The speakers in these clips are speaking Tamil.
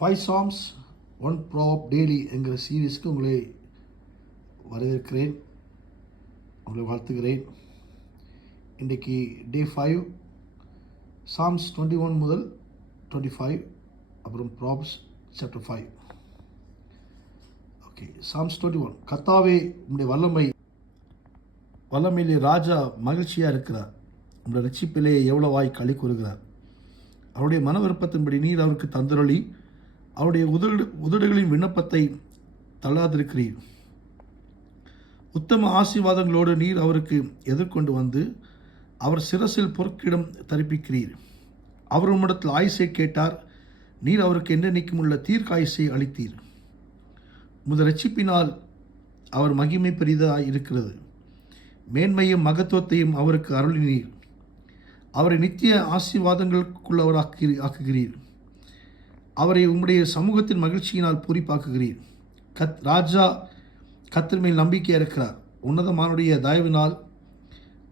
5 Psalms 1 Proverb டெய்லி என்கிற சீரீஸ்க்கு உங்களை வரவேற்கிறேன், உங்களை வாழ்த்துகிறேன். இன்றைக்கு டே 5 Psalms 21 முதல் 25, அப்புறம் Proverbs chapter 5. Okay, Psalms 21. கர்த்தாவே உம்முடைய வல்லமையிலே ராஜா மகிழ்ச்சியாக இருக்கிறார். உம்முடைய ரட்சிப்பிலே எவ்வளவாய் களி கூறுகிறார். அவருடைய மன விருப்பத்தின்படி நீர் அவருக்கு தந்தருளி அவருடைய உதடுகளின் விண்ணப்பத்தை தள்ளாதிருக்கிறீர். உத்தம ஆசீர்வாதங்களோடு நீர் அவருக்கு எதிர்கொண்டு வந்து அவர் சிரசில் பொற்கிடம் தரிப்பிக்கிறீர். அவர் உம்மிடத்தில் ஆயுசை கேட்டார், நீர் அவருக்கு என்றென்னைக்கும் உள்ள தீர்க்காயுசை அளித்தீர். உமது ரட்சிப்பினால் அவர் மகிமை பெரிதாக இருக்கிறது. மேன்மையும் மகத்துவத்தையும் அவருக்கு அருளினீர். அவரை நித்திய ஆசீர்வாதங்களுக்குள்ளவர் ஆக்குகிறீர். அவரை உம்முடைய சமூகத்தின் மகிழ்ச்சியினால் பூரிப்பாக்குகிறீர். ராஜா கர்த்தர் மேல் நம்பிக்கையாக இருக்கிறார். உன்னதமானுடைய தயவினால்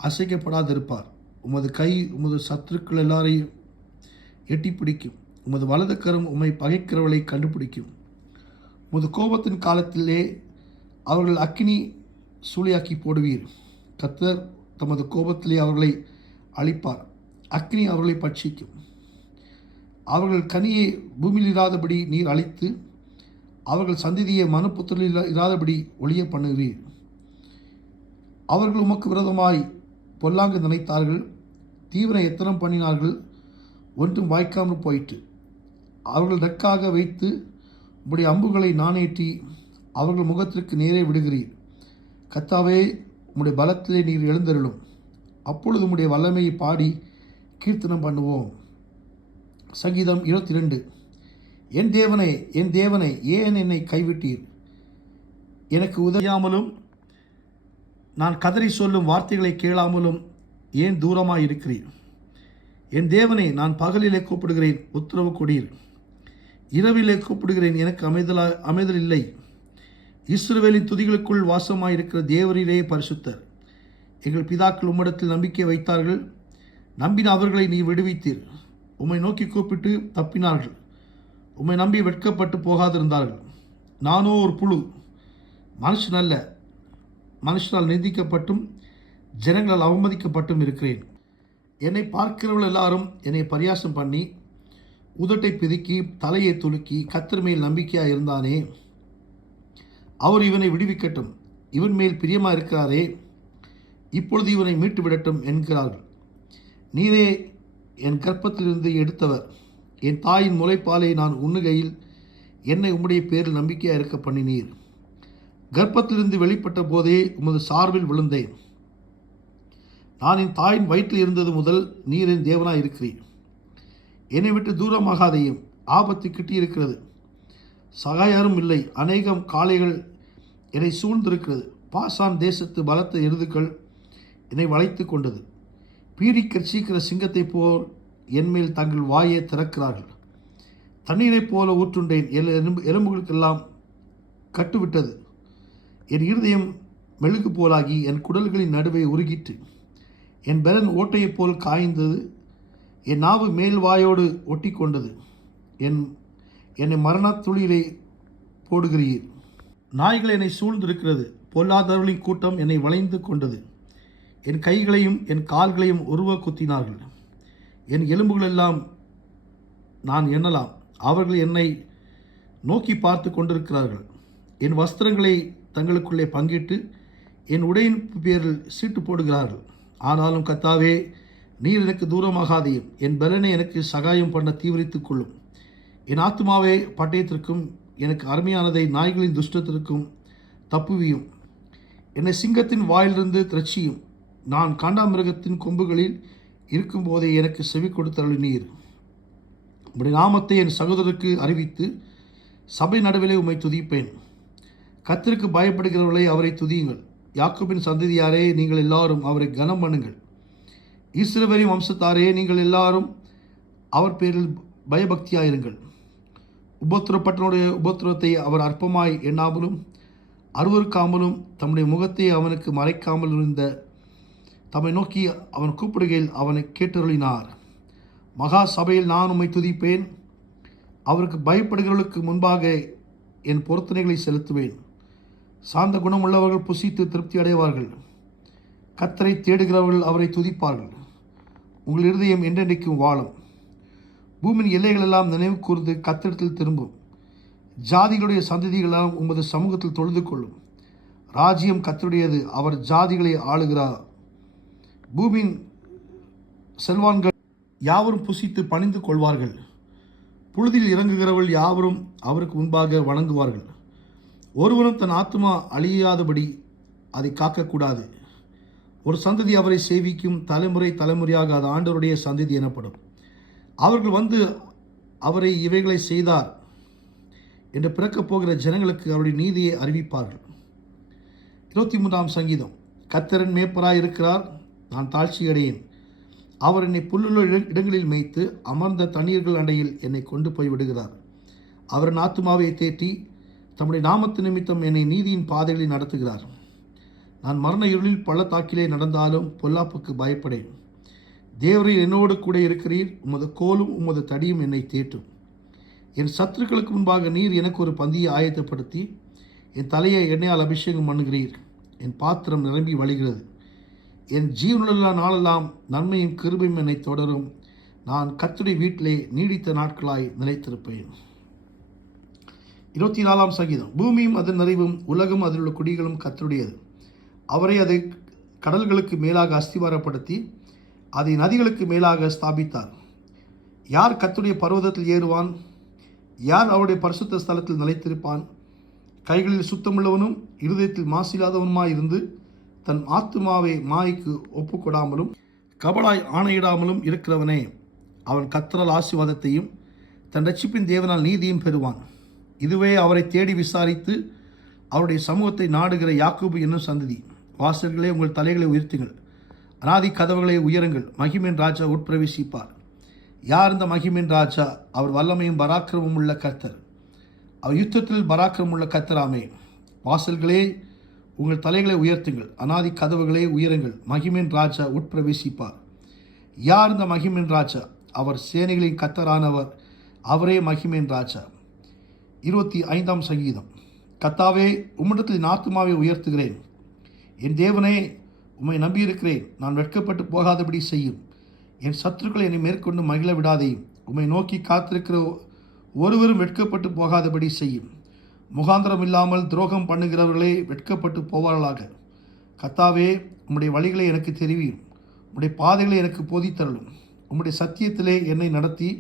அசைக்கப்படாதிருப்பார். உமது கை உமது சத்துருக்கள் எல்லாரையும் எட்டி பிடிக்கும். உமது வலது கரம் உம்மை பகைக்கிறவளை கண்டுபிடிக்கும். உமது கோபத்தின் காலத்திலே அவர்கள் அக்கினி சூளையாக்கி போடுவீர். கர்த்தர் தமது கோபத்திலே அவர்களை அழிப்பார். அக்கினி அவர்களை பட்சிக்கும். அவர்கள் கனியை பூமியில் இராதபடி நீர் அழித்து அவர்கள் சந்ததியை மனுப்புத்திரில் இராதபடி ஒளிய பண்ணுவீர். அவர்கள் உமக்கு விரோதமாய் பொல்லாங்கு நினைத்தார்கள், தீவிர எத்தனம் பண்ணினார்கள், ஒன்றும் வாய்க்காமல் போயிற்று. அவர்கள் நெற்காக வைத்து உம்முடைய அம்புகளை நாணேற்றி அவர்கள் முகத்திற்கு நேரே விடுகிறீர். கர்த்தாவே, உம்முடைய பலத்திலே நீர் எழுந்தருளும். அப்பொழுது உம்முடைய வல்லமையை பாடி கீர்த்தனம் பண்ணுவோம். சங்கீதம் 22. என் தேவனே, என் தேவனே, ஏன் என்னை கைவிட்டீர்? எனக்கு உதவியாமலும் நான் கதறி சொல்லும் வார்த்தைகளை கேளாமலும் ஏன் தூரமாக இருக்கிறீர்? என் தேவனே, நான் பகலிலே கூப்பிடுகிறேன், உத்தரவு கொடீர். இரவிலே கூப்பிடுகிறேன், எனக்கு அமைதல் இல்லை. இஸ்ரவேலின் துதிகளுக்குள் வாசமாயிருக்கிற தேவரீரே பரிசுத்தர். எங்கள் பிதாக்கள் உம்மிடத்தில் நம்பிக்கை வைத்தார்கள். நம்பின அவர்களை நீ விடுவித்தீர். உம்மை நோக்கி கூப்பிட்டு தப்பினார்கள். உம்மை நம்பி வெட்கப்பட்டு போகாதிருந்தார்கள். நானோ ஒரு புழு, மனுஷன் அல்ல, மனுஷனால் நிந்திக்கப்பட்டும் ஜனங்களால் அவமதிக்கப்பட்டும் இருக்கிறேன். என்னை பார்க்கிறவர்கள் எல்லாரும் என்னை பரியாசம் பண்ணி உதட்டை பிதுக்கி தலையை துலுக்கி கர்த்தர் மேல் நம்பிக்கையாக இருந்தானே, அவர் இவனை விடுவிக்கட்டும், இவன் மேல் பிரியமாக இருக்கிறாரே, இப்பொழுது இவனை மீட்டு விடட்டும் என்கிறார்கள். நீரே என் கர்ப்பத்திலிருந்து எடுத்தவர். என் தாயின் முளைப்பாலை நான் உண்ணுகையில் என்னை உம்முடைய பேரில் நம்பிக்கையாக இருக்க பண்ணினீர். கர்ப்பத்திலிருந்து வெளிப்பட்ட போதே உமது சார்பில் விழுந்தேன். நான் என் தாயின் வயிற்றில் இருந்தது முதல் நீர் என் தேவனாய் இருக்கிறீர். என்னை விட்டு தூரமாகாதையும், ஆபத்து கிட்டியிருக்கிறது, சகாயாரும் இல்லை. அநேகம் காளைகள் என்னை சூழ்ந்திருக்கிறது. பாசான் தேசத்து பலத்த எருதுக்கள் என்னை வளைத்து கொண்டது. பீரிக்கர் சீக்கிர சிங்கத்தை போல் என்மேல் தங்கள் வாயை திறக்கிறார்கள். தண்ணீரைப் போல ஊற்றுண்டேன். எலும்புகளுக்கெல்லாம் கட்டுவிட்டது. என் இருதயம் மெழுகு போலாகி என் குடல்களின் நடுவே உருகிற்று. என் பெலன் ஓட்டையைப் போல் காய்ந்தது. என் நாவு மேல் வாயோடு ஒட்டி கொண்டது. என்னை மரணத்துளியிலே போடுகிறீர். நாய்கள் என்னை சூழ்ந்திருக்கிறது. பொல்லாதவர்களின் கூட்டம் என்னை வளைந்து கொண்டது. என் கைகளையும் என் கால்களையும் உருவ குத்தினார்கள். என் எலும்புகளெல்லாம் நான் எண்ணலாம். அவர்கள் என்னை நோக்கி பார்த்து கொண்டிருக்கிறார்கள். என் வஸ்திரங்களை தங்களுக்குள்ளே பங்கிட்டு என் உடையின் பேரில் சீட்டு போடுகிறார்கள். ஆனாலும் கர்த்தாவே, நீர் எனக்கு தூரமாகாதையும் என் பலனை எனக்கு சகாயம் பண்ண தீவிரித்துக் கொள்ளும். என் ஆத்துமாவே பட்டயத்திற்கும் எனக்கு அருமையானதை நாய்களின் துஷ்டத்திற்கும் தப்புவியும். என்னை சிங்கத்தின் வாயிலிருந்து திரட்சியும். நான் காண்டாமிருகத்தின் கொம்புகளில் இருக்கும்போதே எனக்கு செவி கொடுத்தருளினீர். உம்முடைய நாமத்தை என் சகோதரருக்கு அறிவித்து சபை நடுவிலே உம்மை துதிப்பேன். கர்த்தருக்கு பயப்படுகிறவர்களை அவரை துதியுங்கள். யாக்கோபின் சந்ததியாரே, நீங்கள் எல்லாரும் அவரை கனம் பண்ணுங்கள். இஸ்ரவேலின் வம்சத்தாரே, நீங்கள் எல்லாரும் அவர் பேரில் பயபக்தியாயிருங்கள். உபத்திரப்பட்டனுடைய உபத்திரத்தை அவர் அற்பமாய் எண்ணாமலும் அருவருக்காமலும் தம்முடைய முகத்தை அவனுக்கு மறைக்காமல் இருந்த தம்மை நோக்கி அவன் கூப்பிடுகையில் அவனை கேட்டருளினார். மகா சபையில் நான் உம்மை துதிப்பேன். அவருக்கு பயப்படுகிறவர்களுக்கு முன்பாக என் பொருத்தனைகளை செலுத்துவேன். சாந்த குணமுள்ளவர்கள் புசித்து திருப்தி அடைவார்கள். கர்த்தரை தேடுகிறவர்கள் அவரை துதிப்பார்கள். உங்கள் இருதயம் என்றென்றைக்கும் வாழும். பூமியின் எல்லைகளெல்லாம் நினைவு கூர்ந்து கர்த்தரிடத்தில் திரும்பும். ஜாதிகளுடைய சந்ததிகளெல்லாம் உமது சமூகத்தில் தொழுது கொள்ளும். ராஜ்யம் கர்த்தருடையது, அவர் ஜாதிகளை ஆளுகிறார். பூமியின் செல்வான்கள் யாவரும் புசித்து பணிந்து கொள்வார்கள். புழுதியில் இறங்குகிறவர்கள் யாவரும் அவருக்கு முன்பாக வணங்குவார்கள். ஒருவனும் தன் ஆத்மா அழியாதபடி அதை காக்கக்கூடாது. ஒரு சந்ததி அவரை சேவிக்கும், தலைமுறை தலைமுறையாக அது ஆண்டவருடைய சந்ததி எனப்படும். அவர்கள் வந்து அவரை இவைகளை செய்தார் என்று பிறக்கப் போகிற ஜனங்களுக்கு அவருடைய நீதியை அறிவிப்பார்கள். 23ஆம் சங்கீதம். கர்த்தரின் மேய்ப்பராய் இருக்கிறார், நான் தாழ்ச்சியடையேன். அவர் என்னை புல்லுள்ள இடங்களில் மேய்த்து அமர்ந்த தண்ணீர்கள் அண்டையில் என்னை கொண்டு போய் விடுகிறார். அவரின் ஆத்துமாவை தேற்றி தம்முடைய நாமத்து நிமித்தம் என்னை நீதியின் பாதைகளில் நடத்துகிறார். நான் மரண இருளில் பள்ளத்தாக்கிலே நடந்தாலும் பொல்லாப்புக்கு பயப்படேன். தேவரீர் என்னோடு கூட இருக்கிறீர், உமது கோலும் உமது தடியும் என்னை தேற்றும். என் சத்துருக்களுக்கு முன்பாக நீர் எனக்கு ஒரு பந்தியை ஆயத்தப்படுத்தி என் தலையை எண்ணெயால் அபிஷேகம் பண்ணுகிறீர். என் பாத்திரம் நிரம்பி வழிகிறது. என் ஜீவனுள்ள நாளெல்லாம் நன்மையும் கிருபையும் என்னை தொடரும். நான் கர்த்தருடைய வீட்டிலே நீடித்த நாட்களாய் நிலைத்திருப்பேன். 24ஆம் சங்கீதம். பூமியும் அதன் நிறைவும் உலகம் அதில் உள்ள குடிகளும் கர்த்தருடையது. அவரை அதை கடல்களுக்கு மேலாக அஸ்திவாரப்படுத்தி அதை நதிகளுக்கு மேலாக ஸ்தாபித்தார். யார் கர்த்தருடைய பர்வதத்தில் ஏறுவான்? யார் அவருடைய பரிசுத்த ஸ்தலத்தில் நிலைத்திருப்பான்? கைகளில் சுத்தமுள்ளவனும் இருதயத்தில் மாசில்லாதவனுமாய் இருந்து தன் ஆத்துமாவை மாய்க்கு ஒப்புக்கொடாமலும் கபலாய் ஆணையிடாமலும் இருக்கிறவனே, அவன் கர்த்தரால் ஆசீர்வாதத்தையும் தன் ரட்சிப்பின் தேவனால் நீதியும் பெறுவான். இதுவே அவரை தேடி விசாரித்து அவருடைய சமூகத்தை நாடுகிற யாக்கோபு என்னும் சந்ததி. வாசல்களே, உங்கள் தலைகளை உயர்த்துங்கள், அநாதி கதவுகளை உயருங்கள். மகிமையின் ராஜா உட்பிரவேசிப்பார். யார் இந்த மகிமையின் ராஜா? அவர் வல்லமையும் பராக்கிரமும் உள்ள கர்த்தர். அவர் யுத்தத்தில் பராக்கிரமம் உள்ள கர்த்தராமே. வாசல்களே, உங்கள் தலைகளை உயர்த்துங்கள், அநாதி கதவுகளே உயருங்கள். மகிமையின் ராஜா உட்பிரவேசிப்பார். யார் இந்த மகிமையின் ராஜா? அவர் சேனைகளின் கர்த்தரானவர், அவரே மகிமையின் ராஜா. 25ஆம் சங்கீதம். கர்த்தாவே, உம்மிடத்தில் என் ஆத்துமாவை உயர்த்துகிறேன். என் தேவனே, உம்மை நம்பியிருக்கிறேன். நான் வெட்கப்பட்டு போகாதபடி செய்யும். என் சத்துருக்களை என்னை மேற்கொண்டு மகிழ விடாதையும். உம்மை நோக்கி காத்திருக்கிற ஒருவரும் வெட்கப்பட்டு போகாதபடி செய்யும். முகாந்திரம் இல்லாமல் துரோகம் பண்ணுகிறவர்களே வெட்கப்பட்டு போவார்களாக. கர்த்தாவே, உம்முடைய வழிகளை எனக்கு தெரிவியும். உம்முடைய பாதைகளை எனக்கு போதித்தரலும். உம்முடைய சத்தியத்திலே என்னை நடத்தி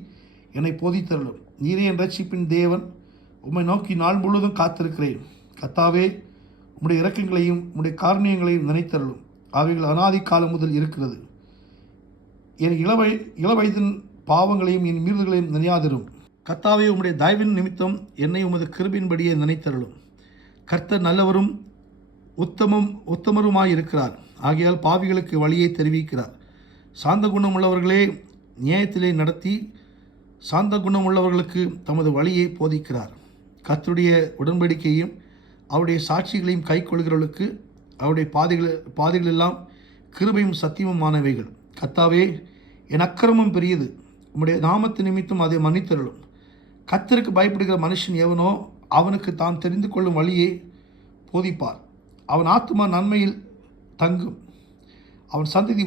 என்னை போதித்தரலும். நீரே என் ரட்சிப்பின் தேவன். உம்மை நோக்கி நாள் முழுவதும் காத்திருக்கிறேன். கர்த்தாவே, உம்முடைய இரக்கங்களையும் உம்முடைய காரணியங்களையும் நினைத்தரலும். அவைகள் அநாதி காலம் முதல் இருக்கிறது. என் இளவயதின் பாவங்களையும் என் மீறுதல்களையும் நினையாதிரும். கர்த்தாவே, உம்முடைய தயவின் நிமித்தம் என்னை உமது கிருபையின்படியே நினைத்தருளும். கர்த்தர் நல்லவரும் உத்தமருமாயிருக்கிறார். ஆகையால் பாவிகளுக்கு வழியை தெரிவிக்கிறார். சாந்த குணம் உள்ளவர்களே நியாயத்திலே நடத்தி சாந்த குணம் உள்ளவர்களுக்கு தமது வழியை போதிக்கிறார். கர்த்தருடைய உடன்படிக்கையும் அவருடைய சாட்சிகளையும் கை கொள்கிறவர்களுக்கு அவருடைய பாதைகள் எல்லாம் கிருபையும் சத்தியமுமானவைகள். கர்த்தாவே, என் அக்கிரமம் பெரியது, உம்முடைய நாமத்து நிமித்தம் அதை மன்னித்தருளும். கர்த்தருக்கு பயப்படுகிற மனுஷன் எவனோ அவனுக்கு தான் தெரிந்து கொள்ளும் வழியை போதிப்பார். அவன் ஆத்துமா நன்மையில் தங்கும். அவன் சந்ததி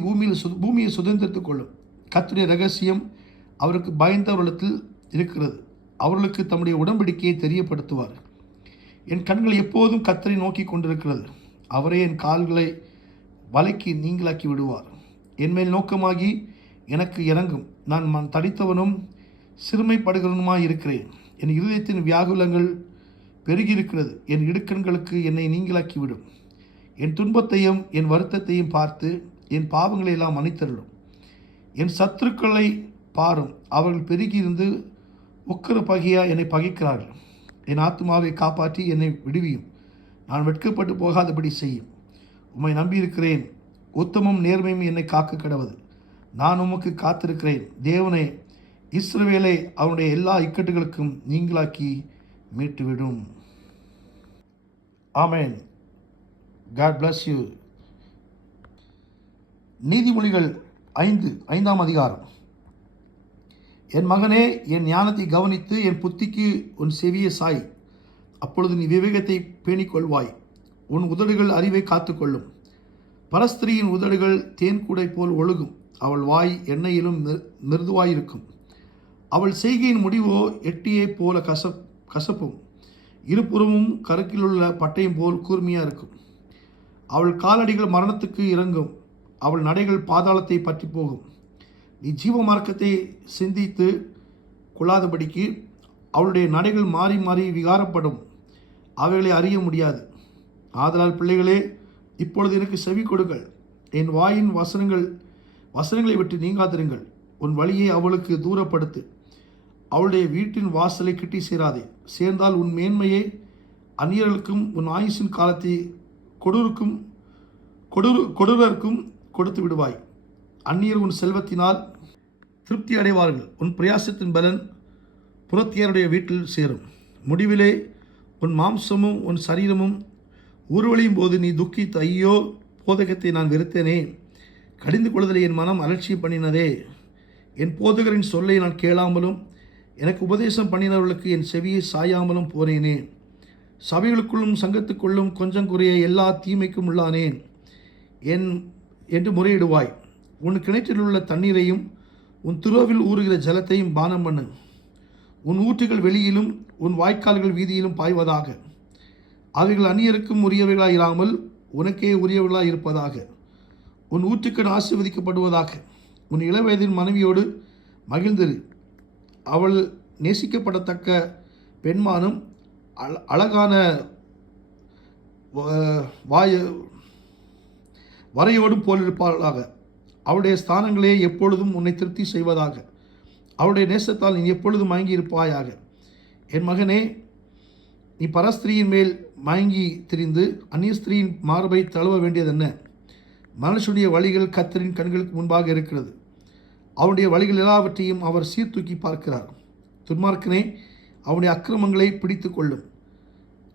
பூமியை சுதந்திரத்துக் கொள்ளும். கர்த்தருடைய ரகசியம் அவருக்கு பயந்தவர்களிடத்தில் இருக்கிறது. அவர்களுக்கு தம்முடைய உடன்படிக்கையை தெரியப்படுத்துவார். என் கண்கள் எப்போதும் கர்த்தரை நோக்கி கொண்டிருக்கிறது. அவரே என் கால்களை வலைக்கு நீங்களாக்கி விடுவார். என்மேல் நோக்கமாகி எனக்கு இறங்கும். நான் தடித்தவனும் சிறுமைப்படுகிறவனுமாய் இருக்கிறேன். என் இருதயத்தின் வியாகுலங்கள் பெருகியிருக்கிறது. என் இடுக்கண்களுக்கு என்னை நீங்களாக்கிவிடும். என் துன்பத்தையும் என் வருத்தத்தையும் பார்த்து என் பாவங்களை எல்லாம் மன்னித்தருளும். என் சத்துருக்களை பாரும், அவர்கள் பெருகியிருந்து உக்கர பகையா என்னை பகைக்கிறார்கள். என் ஆத்துமாவை காப்பாற்றி என்னை விடுவியும். நான் வெட்கப்பட்டு போகாதபடி செய்யும். உம்மை நம்பியிருக்கிறேன். உத்தமும் நேர்மையும் என்னை காக்க கடவது. நான் உமக்கு காத்திருக்கிறேன். தேவனே, இஸ்ரவேலை அவனுடைய எல்லா இக்கட்டுகளுக்கும் நீங்களாக்கி மீட்டுவிடும். ஆமென். God bless you. நீதிமொழிகள் 5 5ஆம் அதிகாரம். என் மகனே, என் ஞானத்தை கவனித்து என் புத்திக்கு உன் செவியை சாய். அப்பொழுது நீ விவேகத்தை பேணிக்கொள்வாய். உன் உதடுகள் அறிவை காத்துக்கொள்ளும். பரஸ்திரியின் உதடுகள் தேன்கூடை போல் ஒழுகும். அவள் வாய் எண்ணெயிலும் மிருதுவாயிருக்கும். அவள் செய்கையின் முடிவோ எட்டியைப் போல கசப்பும் இருபுறமும் கருக்கிலுள்ள பட்டயம் போல் கூர்மையாக இருக்கும். அவள் காலடிகள் மரணத்துக்கு இறங்கும். அவள் நடைகள் பாதாளத்தை பற்றி போகும். நீ ஜீவ மார்க்கத்தை சிந்தித்து கொள்ளாதபடிக்கு அவளுடைய நடைகள் மாறி மாறி விகாரப்படும். அவைகளை அறிய முடியாது. ஆதலால் பிள்ளைகளே, இப்பொழுது எனக்கு செவி கொடுங்கள். என் வாயின் வசனங்களை விட்டு நீங்காதிருங்கள். உன் வழியை அவளுக்கு தூரப்படுத்து. அவளுடைய வீட்டின் வாசலை கிட்டி சேராதே. சேர்ந்தால் உன் மேன்மையை அந்நியர்களுக்கும் உன் ஆயுசின் காலத்தை கொடூரருக்கும் கொடுத்து விடுவாய். அந்நியர் உன் செல்வத்தினால் திருப்தி அடைவார்கள். உன் பிரயாசத்தின் பலன் புறத்தியருடைய வீட்டில் சேரும். முடிவிலே உன் மாம்சமும் உன் சரீரமும் ஊர்வலியும் போது நீ துக்கித்து, ஐயோ, போதகத்தை நான் வெறுத்தேனே, கடிந்து கொள்ளுதலை என் மனம் அலட்சியம் பண்ணினதே, என் போதகரின் சொல்லை நான் கேளாமலும் எனக்கு உபதேசம் பண்ணினவர்களுக்கு என் செவியை சாயாமலும் போனேனே, சபைகளுக்குள்ளும் சங்கத்துக்குள்ளும் கொஞ்சம் குறைய எல்லா தீமைக்கும் உள்ளானேன் என்று முறையிடுவாய். உன் கிணற்றில் உள்ள தண்ணீரையும் உன் துரோவில் ஊறுகிற ஜலத்தையும் பானம் பண்ணு. உன் ஊற்றுகள் வெளியிலும் உன் வாய்க்கால்கள் வீதியிலும் பாய்வதாக. அவைகள் அந்நியருக்கும் உரியவைகளாக இராமல் உனக்கே உரியவர்களாக இருப்பதாக. உன் ஊற்றுக்கண் ஆசீர்வதிக்கப்படுவதாக. உன் இளவயதின் மனைவியோடு மகிழ்ந்திரு. அவள் நேசிக்கப்படத்தக்க பெண்மானும் அழகான வரையோடும் போலிருப்பாளாக. அவளுடைய ஸ்தானங்களே எப்பொழுதும் உன்னை திருப்தி செய்வதாக. அவளுடைய நேசத்தால் நீ எப்பொழுதும் மயங்கி இருப்பாயாக. என் மகனே, நீ பரஸ்திரியின் மேல் மயங்கி திரிந்து அந்நிய ஸ்திரீயின் மார்பை தழுவ வேண்டியதென்ன? மனுஷனுடைய வழிகள் கர்த்தரின் கண்களுக்கு முன்பாக இருக்கிறது. அவனுடைய வழிகள் எல்லாவற்றையும் அவர் சீர்தூக்கி பார்க்கிறார். துன்மார்க்கனே, அவனுடைய அக்கிரமங்களை பிடித்து கொள்ளும்.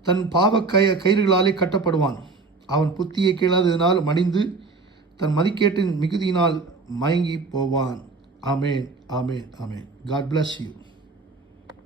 தன் பாவ கயிறுகளாலே கட்டப்படுவான். அவன் புத்தியை கேளாததினால் மடிந்து தன் மதிக்கேட்டின் மிகுதியினால் மயங்கி போவான். ஆமேன், ஆமேன், ஆமேன். God bless you.